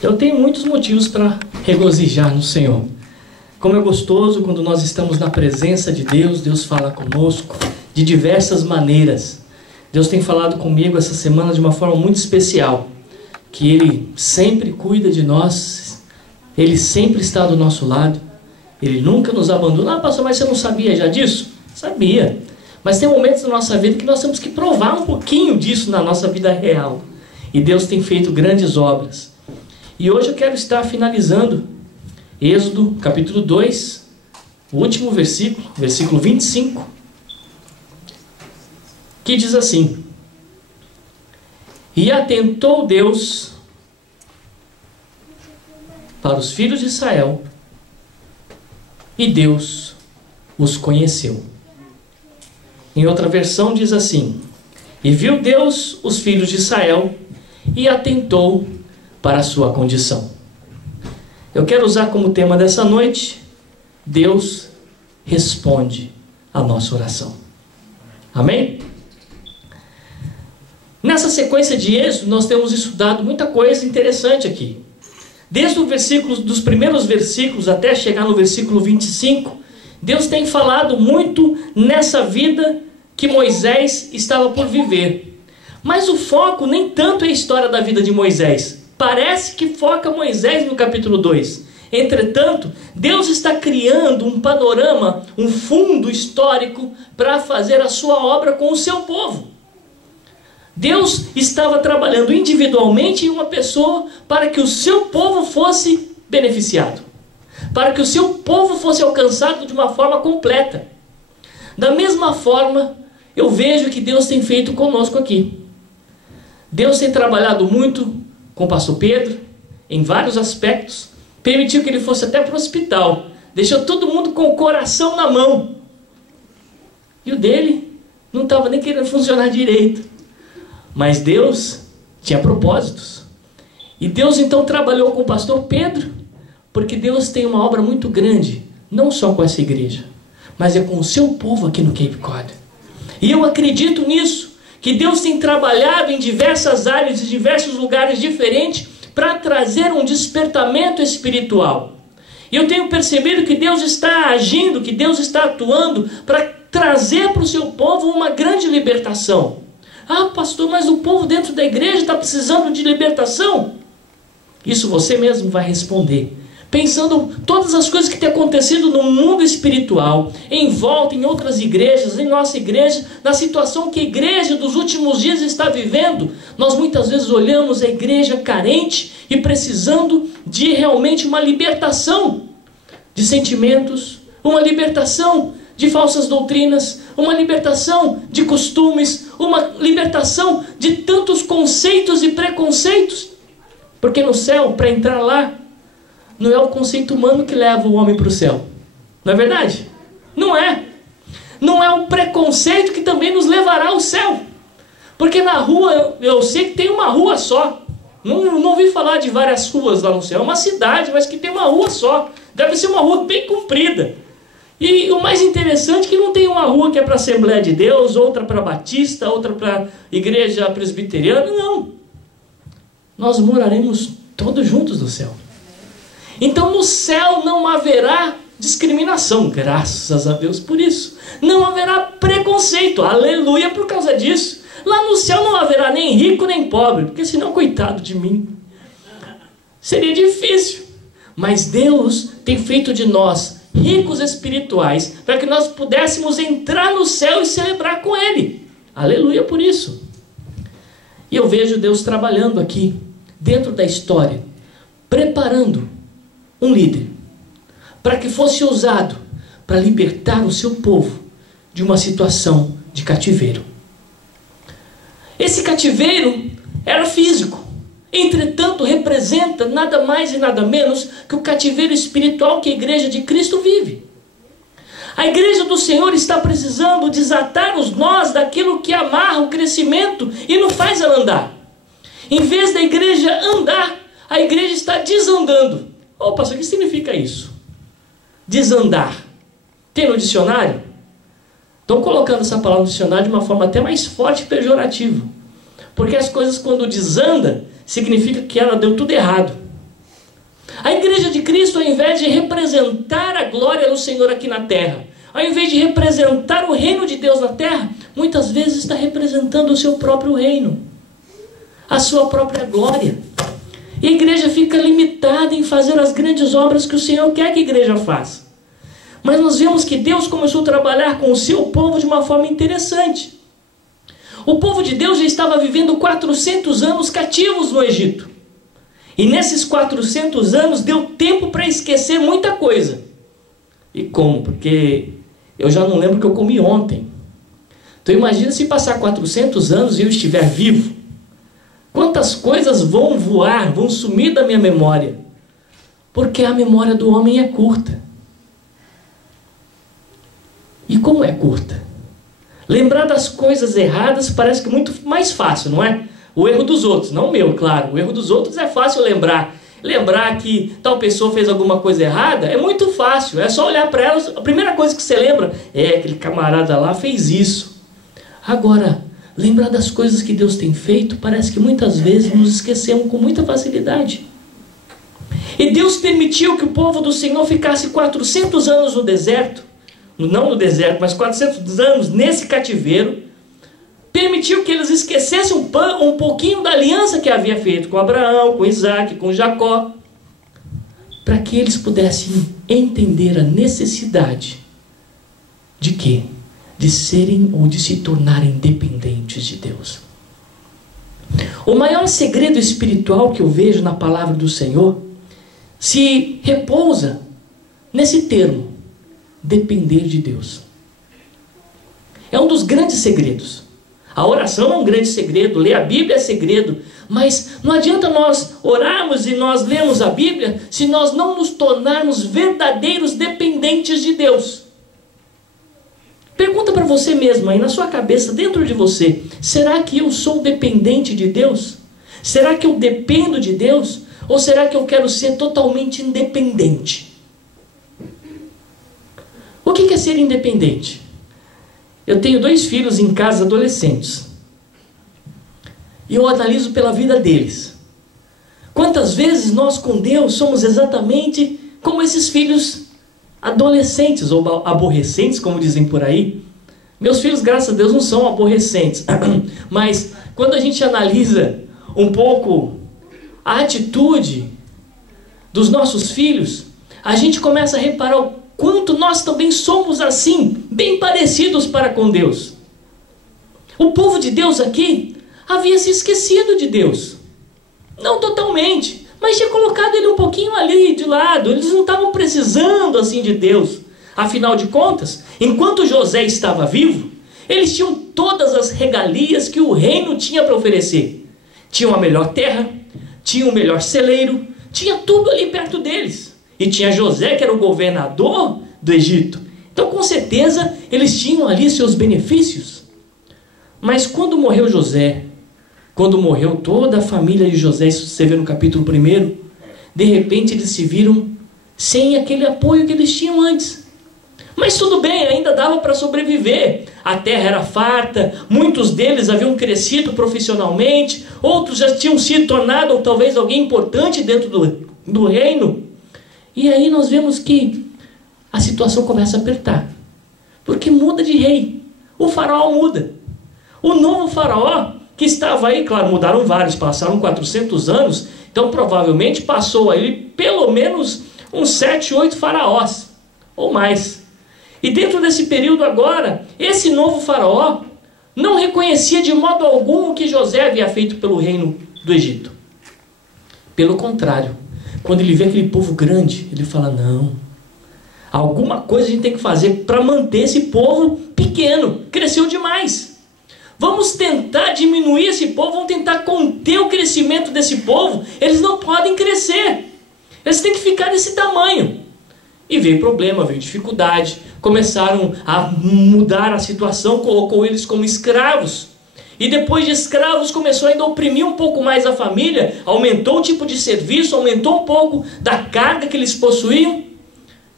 Eu tenho muitos motivos para regozijar no Senhor. Como é gostoso quando nós estamos na presença de Deus, Deus fala conosco de diversas maneiras. Deus tem falado comigo essa semana de uma forma muito especial, que Ele sempre cuida de nós, Ele sempre está do nosso lado, Ele nunca nos abandona. Ah, pastor, mas você não sabia já disso? Sabia. Mas tem momentos na nossa vida que nós temos que provar um pouquinho disso na nossa vida real. E Deus tem feito grandes obras. E hoje eu quero estar finalizando Êxodo capítulo 2, o último versículo, versículo 25, que diz assim: E atentou Deus para os filhos de Israel, e Deus os conheceu. Em outra versão diz assim: E viu Deus os filhos de Israel, e atentou para a sua condição. Eu quero usar como tema dessa noite: Deus responde a nossa oração. Amém? Nessa sequência de Êxodo, nós temos estudado muita coisa interessante aqui. Desde dos primeiros versículos até chegar no versículo 25, Deus tem falado muito nessa vida que Moisés estava por viver. Mas o foco nem tanto é a história da vida de Moisés. Parece que foca Moisés no capítulo 2. Entretanto, Deus está criando um panorama, um fundo histórico para fazer a sua obra com o seu povo. Deus estava trabalhando individualmente em uma pessoa para que o seu povo fosse beneficiado, para que o seu povo fosse alcançado de uma forma completa. Da mesma forma, eu vejo que Deus tem feito conosco aqui. Deus tem trabalhado muito com o pastor Pedro, em vários aspectos, permitiu que ele fosse até para o hospital, deixou todo mundo com o coração na mão, e o dele não estava nem querendo funcionar direito, mas Deus tinha propósitos, e Deus então trabalhou com o pastor Pedro, porque Deus tem uma obra muito grande, não só com essa igreja, mas é com o seu povo aqui no Cape Cod, e eu acredito nisso, que Deus tem trabalhado em diversas áreas, em diversos lugares diferentes, para trazer um despertamento espiritual. E eu tenho percebido que Deus está agindo, que Deus está atuando, para trazer para o seu povo uma grande libertação. Ah, pastor, mas o povo dentro da igreja está precisando de libertação? Isso você mesmo vai responder, pensando todas as coisas que têm acontecido no mundo espiritual, em volta, em outras igrejas, em nossa igreja, na situação que a igreja dos últimos dias está vivendo. Nós muitas vezes olhamos a igreja carente e precisando de realmente uma libertação de sentimentos, uma libertação de falsas doutrinas, uma libertação de costumes, uma libertação de tantos conceitos e preconceitos. Porque no céu, para entrar lá, não é o conceito humano que leva o homem para o céu. Não é verdade? Não é. Não é o preconceito que também nos levará ao céu. Porque na rua, eu sei que tem uma rua só. Não ouvi falar de várias ruas lá no céu. É uma cidade, mas que tem uma rua só. Deve ser uma rua bem comprida. E o mais interessante é que não tem uma rua que é para a Assembleia de Deus, outra para Batista, outra para Igreja Presbiteriana. Não. Nós moraremos todos juntos no céu. Então no céu não haverá discriminação, graças a Deus por isso. Não haverá preconceito, aleluia por causa disso. Lá no céu não haverá nem rico nem pobre, porque senão, coitado de mim, seria difícil. Mas Deus tem feito de nós ricos espirituais, para que nós pudéssemos entrar no céu e celebrar com Ele. Aleluia por isso. E eu vejo Deus trabalhando aqui, dentro da história, preparando um líder, para que fosse usado para libertar o seu povo de uma situação de cativeiro. Esse cativeiro era físico, entretanto representa nada mais e nada menos que o cativeiro espiritual que a igreja de Cristo vive. A igreja do Senhor está precisando desatar os nós daquilo que amarra o crescimento e não faz ela andar. Em vez da igreja andar, a igreja está desandando. Ô, pastor, o que significa isso? Desandar. Tem no dicionário? Estão colocando essa palavra no dicionário de uma forma até mais forte e pejorativa. Porque as coisas, quando desanda, significa que ela deu tudo errado. A igreja de Cristo, ao invés de representar a glória do Senhor aqui na terra, ao invés de representar o reino de Deus na terra, muitas vezes está representando o seu próprio reino, a sua própria glória. E a igreja fica limitada em fazer as grandes obras que o Senhor quer que a igreja faça. Mas nós vemos que Deus começou a trabalhar com o seu povo de uma forma interessante. O povo de Deus já estava vivendo 400 anos cativos no Egito. E nesses 400 anos deu tempo para esquecer muita coisa. E como? Porque eu já não lembro o que eu comi ontem. Então imagina se passar 400 anos e eu estiver vivo. Quantas coisas vão voar, vão sumir da minha memória? Porque a memória do homem é curta. E como é curta? Lembrar das coisas erradas parece que é muito mais fácil, não é? O erro dos outros, não o meu, claro. O erro dos outros é fácil lembrar. Lembrar que tal pessoa fez alguma coisa errada é muito fácil. É só olhar para ela, a primeira coisa que você lembra é aquele camarada lá fez isso. Agora, lembrar das coisas que Deus tem feito, parece que muitas vezes nos esquecemos com muita facilidade. E Deus permitiu que o povo do Senhor ficasse 400 anos no deserto, não no deserto, mas 400 anos nesse cativeiro, permitiu que eles esquecessem um pouquinho da aliança que havia feito com Abraão, com Isaac, com Jacó, para que eles pudessem entender a necessidade de quê? De serem ou de se tornarem dependentes de Deus. O maior segredo espiritual que eu vejo na palavra do Senhor se repousa nesse termo, depender de Deus. É um dos grandes segredos. A oração é um grande segredo, ler a Bíblia é segredo, mas não adianta nós orarmos e nós lermos a Bíblia se nós não nos tornarmos verdadeiros dependentes de Deus. Pergunta para você mesmo aí, na sua cabeça, dentro de você, será que eu sou dependente de Deus? Será que eu dependo de Deus? Ou será que eu quero ser totalmente independente? O que é ser independente? Eu tenho 2 filhos em casa, adolescentes. E eu analiso pela vida deles. Quantas vezes nós com Deus somos exatamente como esses filhos adolescentes ou aborrecentes, como dizem por aí. Meus filhos, graças a Deus, não são aborrecentes. Mas quando a gente analisa um pouco a atitude dos nossos filhos, a gente começa a reparar o quanto nós também somos assim, bem parecidos para com Deus. O povo de Deus aqui havia se esquecido de Deus. Não totalmente, mas tinha colocado ele um pouquinho ali de lado. Eles não estavam precisando assim de Deus. Afinal de contas, enquanto José estava vivo, eles tinham todas as regalias que o reino tinha para oferecer. Tinham a melhor terra, tinham o melhor celeiro, tinha tudo ali perto deles. E tinha José, que era o governador do Egito. Então, com certeza, eles tinham ali seus benefícios. Mas quando morreu José, quando morreu toda a família de José, isso você vê no capítulo 1, de repente eles se viram sem aquele apoio que eles tinham antes. Mas tudo bem, ainda dava para sobreviver. A terra era farta, muitos deles haviam crescido profissionalmente, outros já tinham se tornado ou talvez alguém importante dentro do reino. E aí nós vemos que a situação começa a apertar, porque muda de rei, o faraó muda. O novo faraó que estava aí, claro, mudaram vários, passaram 400 anos, então provavelmente passou aí pelo menos uns 7, 8 faraós, ou mais. E dentro desse período agora, esse novo faraó não reconhecia de modo algum o que José havia feito pelo reino do Egito. Pelo contrário, quando ele vê aquele povo grande, ele fala, não, alguma coisa a gente tem que fazer para manter esse povo pequeno, cresceu demais. Vamos tentar diminuir esse povo, vamos tentar conter o crescimento desse povo, eles não podem crescer, eles têm que ficar desse tamanho. E veio problema, veio dificuldade, começaram a mudar a situação, colocou eles como escravos. E depois de escravos começou ainda a oprimir um pouco mais a família, aumentou o tipo de serviço, aumentou um pouco da carga que eles possuíam.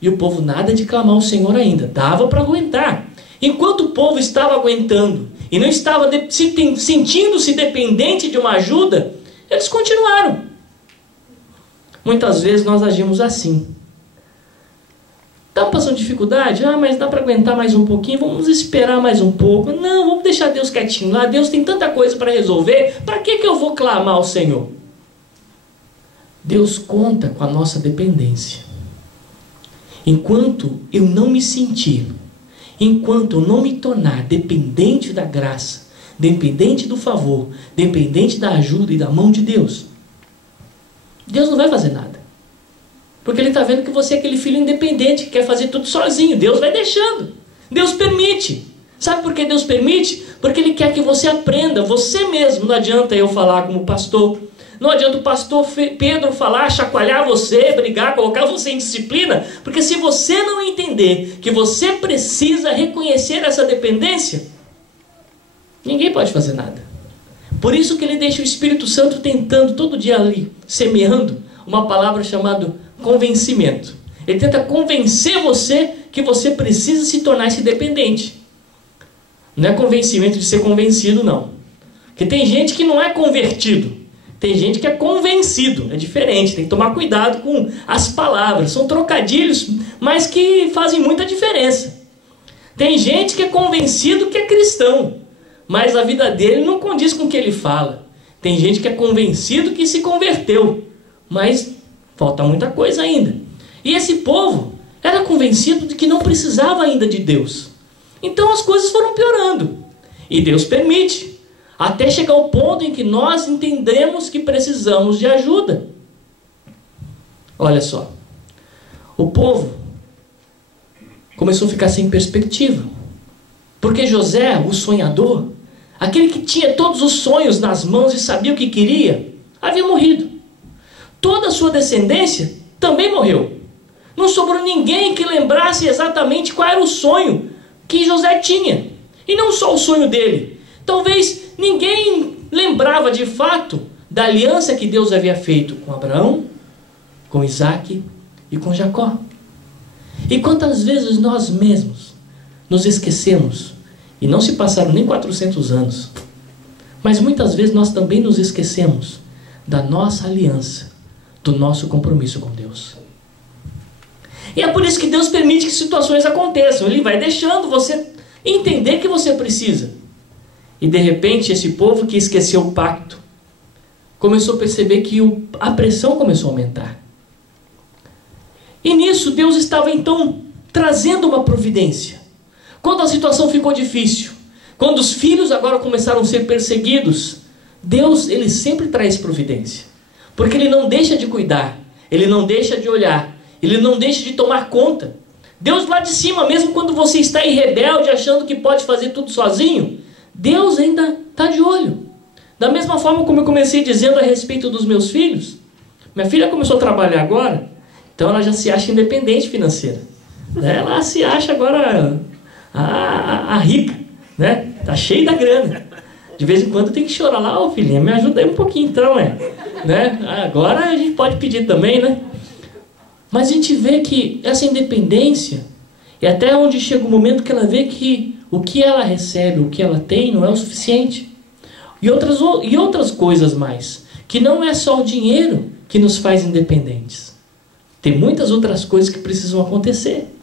E o povo nada de clamar ao Senhor ainda, dava para aguentar. Enquanto o povo estava aguentando e não estava sentindo-se dependente de uma ajuda, eles continuaram. Muitas vezes nós agimos assim. Está passando dificuldade? Mas dá para aguentar mais um pouquinho, vamos esperar mais um pouco. Não, vamos deixar Deus quietinho lá, Deus tem tanta coisa para resolver, para que eu vou clamar ao Senhor? Deus conta com a nossa dependência. Enquanto eu não me sentir, enquanto eu não me tornar dependente da graça, dependente do favor, dependente da ajuda e da mão de Deus, Deus não vai fazer nada. Porque Ele está vendo que você é aquele filho independente, que quer fazer tudo sozinho. Deus vai deixando. Deus permite. Sabe por que Deus permite? Porque Ele quer que você aprenda, você mesmo. Não adianta eu falar como pastor. Não adianta o pastor Pedro falar, chacoalhar você, brigar, colocar você em disciplina. Porque se você não entender que você precisa reconhecer essa dependência, ninguém pode fazer nada. Por isso que Ele deixa o Espírito Santo tentando todo dia ali, semeando uma palavra chamada convencimento. Ele tenta convencer você que você precisa se tornar esse dependente. Não é convencimento de ser convencido, não. Porque tem gente que não é convertido. Tem gente que é convencido. É diferente, tem que tomar cuidado com as palavras. São trocadilhos, mas que fazem muita diferença. Tem gente que é convencido que é cristão, mas a vida dele não condiz com o que ele fala. Tem gente que é convencido que se converteu, mas falta muita coisa ainda. E esse povo era convencido de que não precisava ainda de Deus. Então as coisas foram piorando. E Deus permite. Até chegar ao ponto em que nós entendemos que precisamos de ajuda. Olha só. O povo começou a ficar sem perspectiva. Porque José, o sonhador, aquele que tinha todos os sonhos nas mãos e sabia o que queria, havia morrido. Toda a sua descendência também morreu. Não sobrou ninguém que lembrasse exatamente qual era o sonho que José tinha. E não só o sonho dele. Talvez ninguém lembrava de fato da aliança que Deus havia feito com Abraão, com Isaac e com Jacó. E quantas vezes nós mesmos nos esquecemos, e não se passaram nem 400 anos, mas muitas vezes nós também nos esquecemos da nossa aliança, do nosso compromisso com Deus. E é por isso que Deus permite que situações aconteçam. Ele vai deixando você entender que você precisa. E de repente esse povo que esqueceu o pacto começou a perceber que a pressão começou a aumentar. E nisso Deus estava então trazendo uma providência. Quando a situação ficou difícil, quando os filhos agora começaram a ser perseguidos, Deus, Ele sempre traz providência. Porque Ele não deixa de cuidar, Ele não deixa de olhar, Ele não deixa de tomar conta. Deus lá de cima, mesmo quando você está em rebelde, achando que pode fazer tudo sozinho, Deus ainda está de olho. Da mesma forma como eu comecei dizendo a respeito dos meus filhos, minha filha começou a trabalhar agora, então ela já se acha independente financeira. Ela se acha agora a rica, né? Está cheia da grana. De vez em quando tem que chorar lá, ô filhinha, me ajuda aí um pouquinho então, né? Agora a gente pode pedir também, né? Mas a gente vê que essa independência é até onde chega o momento que ela vê que o que ela recebe, o que ela tem, não é o suficiente. E outras coisas mais, que não é só o dinheiro que nos faz independentes. Tem muitas outras coisas que precisam acontecer.